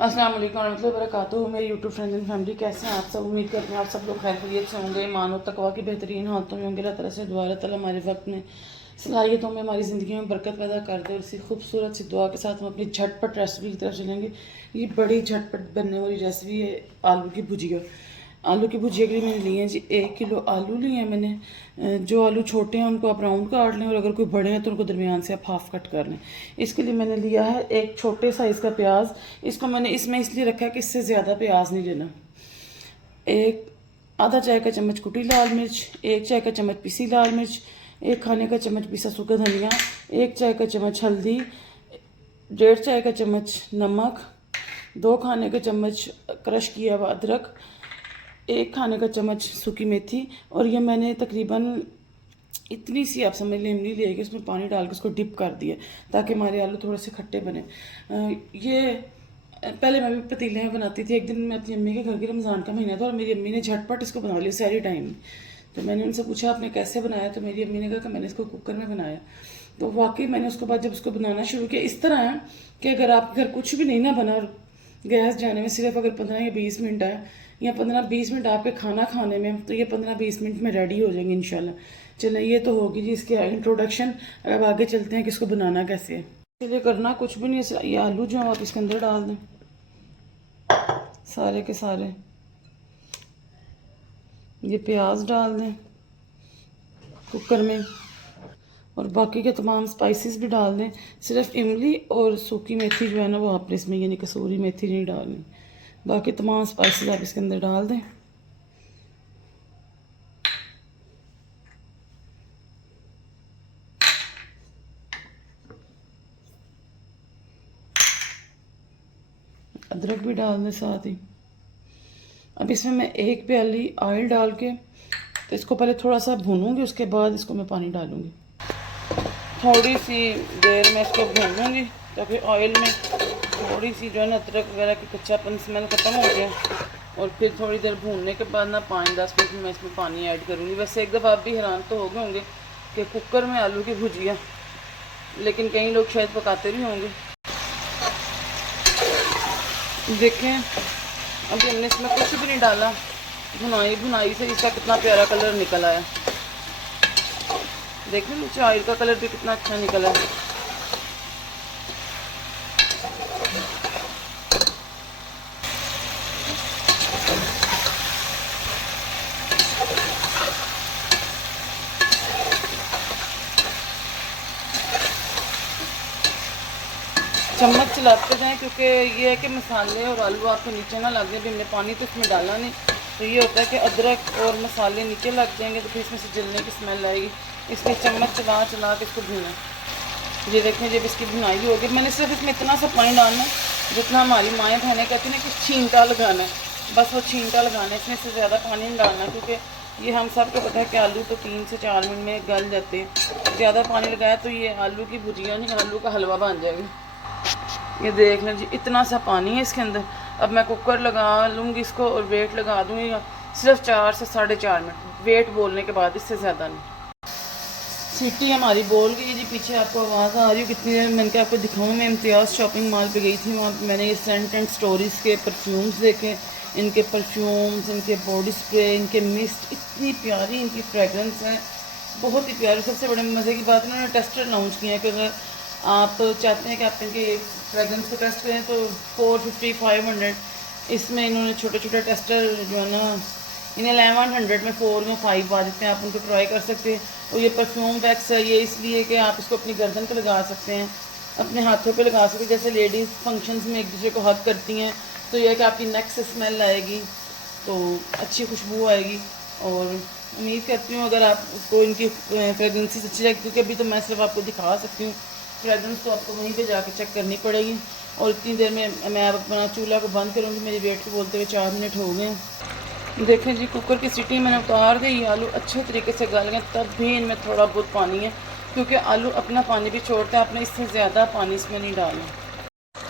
अस्सलाम वालेकुम रहमतुल्लाहि व बरकातुहू। मेरे यूट्यूब फ्रेंड्स एंड फैमिली कैसे हैं आप सब। उम्मीद करते हैं आप सब लोग खैर खैरियत से होंगे, ईमान और तकवा की बेहतरीन हालतों में होंगे। अल्लाह ताला से दुआ, अल्लाह ताला हमारे वक्त में सलाहियतों में हमारी ज़िंदगी में बरकत पैदा कर दे। और इसी खूबसूरत सी दुआ के साथ हम अपनी झटपट रेसिपी की तरफ चलेंगे। ये बड़ी झटपट बनने वाली रेसिपी है आलू की भुजिया। आलू की भुजिया के लिए मैंने लिए हैं जी 1 किलो आलू लिए हैं मैंने। जो आलू छोटे हैं उनको आप राउंड काट लें और अगर कोई बड़े हैं तो उनको दरमियान से आप हाफ़ कट कर लें। इसके लिए मैंने लिया है एक छोटे साइज़ का प्याज। इसको मैंने इसमें इसलिए रखा है कि इससे ज़्यादा प्याज नहीं लेना। एक आधा चाय का चम्मच कुटी लाल मिर्च, 1 चाय का चम्मच पिसी लाल मिर्च, 1 खाने का चम्मच पिसा सूखा धनिया, 1 चाय का चम्मच हल्दी, 1.5 चाय का चम्मच नमक, 2 खाने का चम्मच क्रश किया हुआ अदरक, 1 खाने का चम्मच सूखी मेथी। और ये मैंने तकरीबन इतनी सी आप समझ लें इमली लेके उसमें पानी डाल के उसको डिप कर दिया ताकि हमारे आलू थोड़े से खट्टे बने। ये पहले मैं भी पतीले में बनाती थी। एक दिन मैं अपनी अम्मी के घर की रमज़ान का महीना था और मेरी अम्मी ने झटपट इसको बना लिया सारी टाइम। तो मैंने उनसे पूछा आपने कैसे बनाया, तो मेरी अम्मी ने कहा कि मैंने इसको कुकर में बनाया। तो वाकई मैंने उसके बाद जब उसको बनाना शुरू किया इस तरह है कि अगर आपके घर कुछ भी नहीं ना बना और गैस जाने में सिर्फ अगर 15 या 20 मिनट है या 15-20 मिनट आपके खाना खाने में, तो ये 15-20 मिनट में रेडी हो जाएंगे इंशाल्लाह। चलें ये तो होगी जी इसकी इंट्रोडक्शन। अब आगे चलते हैं कि इसको बनाना कैसे है। इसलिए करना कुछ भी नहीं है, ये आलू जो है आप इसके अंदर डाल दें सारे के सारे। ये प्याज डाल दें कुकर में और बाकी के तमाम स्पाइसेस भी डाल दें। सिर्फ इमली और सूखी मेथी जो है ना वो आपने इसमें, यानी कसूरी मेथी नहीं डालनी। बाकी तमाम स्पाइसेस आप इसके अंदर डाल दें। अदरक भी डाल दें साथ ही। अब इसमें मैं 1 प्याली ऑयल डाल के तो इसको पहले थोड़ा सा भूनूंगी, उसके बाद इसको मैं पानी डालूंगी। थोड़ी सी देर में इसको भूनूंगी ताकि ऑयल में थोड़ी सी जो है ना अदरक वगैरह की कच्चापन स्मेल ख़त्म हो जाए। और फिर थोड़ी देर भूनने के बाद ना 5-10 मिनट में मैं इसमें पानी ऐड करूँगी। वैसे एक दफ़ा आप भी हैरान तो हो गए होंगे कि कुकर में आलू की भुजिया, लेकिन कई लोग शायद पकाते भी होंगे। देखें अभी हमने इसमें कुछ भी नहीं डाला, भुनाई से इसका कितना प्यारा कलर निकल आया। देखें नीचे ऑयल का कलर भी कितना अच्छा निकला है। चम्मच चलाते जाएं क्योंकि ये है कि मसाले और आलू आपको नीचे ना लग जाए। भी हमने पानी तो इसमें डाला नहीं, तो ये होता है कि अदरक और मसाले नीचे लग जाएंगे तो फिर इसमें से जलने की स्मेल आएगी। इसलिए चम्मच चला चला के इसको भूना। ये देखें जब इसकी भुनाई होगी, मैंने सिर्फ इसमें इतना सा पानी डालना है जितना हमारी माएँ बहनें कहती हैं ना कि छींटा लगाना है, बस वो छींटा लगाना है। इसमें से ज़्यादा पानी नहीं डालना क्योंकि ये हम सब को पता है कि आलू तो 3 से 4 मिनट में गल जाते हैं। ज़्यादा पानी लगाया तो ये आलू की भुजिया नहीं, आलू का हलवा बन जाएगा। ये देख लें जी इतना सा पानी है इसके अंदर। अब मैं कुकर लगा लूँगी इसको और वेट लगा दूँगी सिर्फ 4 से 4.5 मिनट, वेट बोलने के बाद, इससे ज़्यादा नहीं। सीटी हमारी बोल गई जी, पीछे आपको आवाज़ आ रही हो कितनी देर। मैंने कहा आपको दिखाऊँ, मैं इम्तियाज़ शॉपिंग मॉल पे गई थी, वहाँ मैंने ये सेंट एंड स्टोरीज़ के परफ्यूम्स देखे। इनके परफ्यूम्स, इनके बॉडी स्प्रे, इनके मिस्ट, इतनी प्यारी इनकी फ्रेगरेंस है, बहुत ही प्यारी। सबसे बड़े मज़े की बात इन्होंने टेस्टर लॉन्च किया है कि अगर आप चाहते हैं कि आप इनके फ्रेगरेंस को टेस्ट करें तो 450-500 इसमें इन्होंने छोटे छोटे टेस्टर जो है ना इन 1100 में 4 में 5 आ जाते हैं। आप उनको ट्राई कर सकते हैं। और ये परफ्यूम वैक्स है, ये इसलिए कि आप इसको अपनी गर्दन पे लगा सकते हैं, अपने हाथों पे लगा सकते हैं। जैसे लेडीज़ फंक्शंस में एक दूसरे को हग करती हैं तो यह कि आपकी नेक से स्मेल आएगी तो अच्छी खुशबू आएगी। और उम्मीद करती हूँ अगर आपको इनकी फ्रेगरेंसेस अच्छी लगती, क्योंकि अभी तो मैं सिर्फ आपको दिखा सकती हूँ, फ्रेगरेंस तो आपको वहीं पे जाके चेक करनी पड़ेगी। और इतनी देर में मैं अपना चूल्हा को बंद करूँगी। मेरी वेट को बोलते हुए 4 मिनट हो गए। देखें जी कुकर की सीटी मैंने उतार दी। ये आलू अच्छे तरीके से गल गए, तब भी इनमें थोड़ा बहुत पानी है क्योंकि आलू अपना पानी भी छोड़ता है। आपने इससे ज़्यादा पानी इसमें नहीं डालना।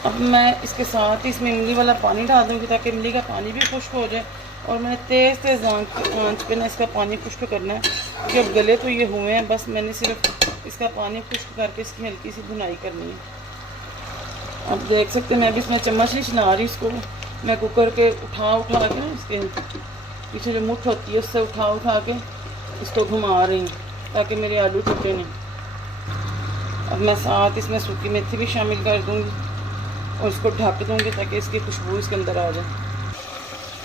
अब मैं इसके साथ ही इसमें इमली वाला पानी डाल दूँगी ताकि इमली का पानी भी खुश्क हो जाए। और मैंने तेज़ आंच पे ना इसका पानी खुश्क करना है कि अब गले तो ये हुए हैं, बस मैंने सिर्फ इसका पानी खुश्क करके इसकी हल्की सी भुनाई करनी है। अब देख सकते हैं मैं भी इसमें चम्मच नहीं चला रही इसको, मैं कुकर के उठा के ना इसके पीछे जो मुठ होती है उससे उठा के इसको घुमा रही हूँ ताकि मेरे आलू टूटे नहीं। अब मैं साथ इसमें सूखी मेथी भी शामिल कर दूँगी और इसको ढक दूँगी ताकि इसकी खुशबू इसके अंदर आ जाए।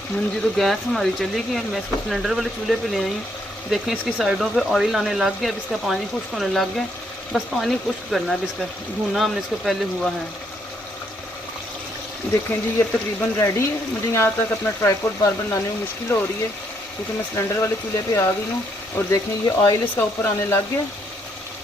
हाँ जी, तो गैस हमारी चली गई। मैं इसको सिलेंडर वाले चूल्हे पे ले आई हूँ। देखें इसकी साइडों पे ऑयल आने लग गया। अब इसका पानी खुश्क होने लग गया, बस पानी खुश्क करना है। अब इसका भुना हमने इसको पहले हुआ है। देखें जी, ये तकरीबन रेडी है। मुझे यहाँ तक अपना ट्राइपॉड बार बनाने में मुश्किल हो रही है क्योंकि मैं सिलेंडर वाले चूल्हे पे आ गई हूँ। और देखें ये ऑयल इसका ऊपर आने लग गया,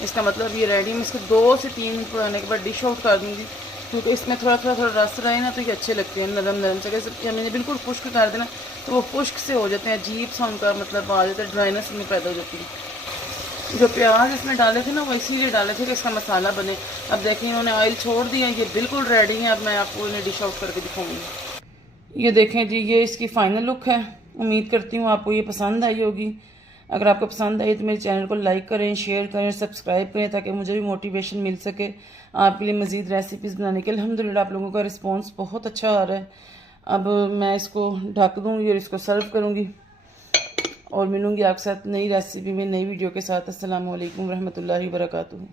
इसका मतलब ये रेडी। मैं इसको 2 से 3 मिनट पुराने के बाद डिश आउट कर दूँगी क्योंकि इसमें थोड़ा रस रहे ना तो ये अच्छे लगते हैं, नरम से। कैसे मैंने बिल्कुल खुश्क कर देना तो वो खुश्क से हो जाते हैं, अजीब सा उनका मतलब आ जाता है, ड्राइनेस में पैदा हो जाती है। जो प्याज इसमें डाले थे ना वो इसीलिए डाले थे कि इसका मसाला बने। अब देखिए इन्होंने ऑयल छोड़ दिया, ये बिल्कुल रेडी है। अब मैं आपको इन्हें डिश आउट करके दिखाऊंगी। ये देखें जी, ये इसकी फ़ाइनल लुक है। उम्मीद करती हूँ आपको ये पसंद आई होगी। अगर आपको पसंद आई तो मेरे चैनल को लाइक करें, शेयर करें, सब्सक्राइब करें ताकि मुझे भी मोटिवेशन मिल सके आपके लिए मज़ीद रेसिपीज़ बनाने के। अल्हम्दुलिल्लाह आप लोगों का रिस्पांस बहुत अच्छा आ रहा है। अब मैं इसको ढक दूँगी और इसको सर्व करूँगी और मिलूँगी आपके साथ नई रेसिपी में, नई वीडियो के साथ। अस्सलामु अलैकुम रहमतुल्लाहि व बरकातुहू।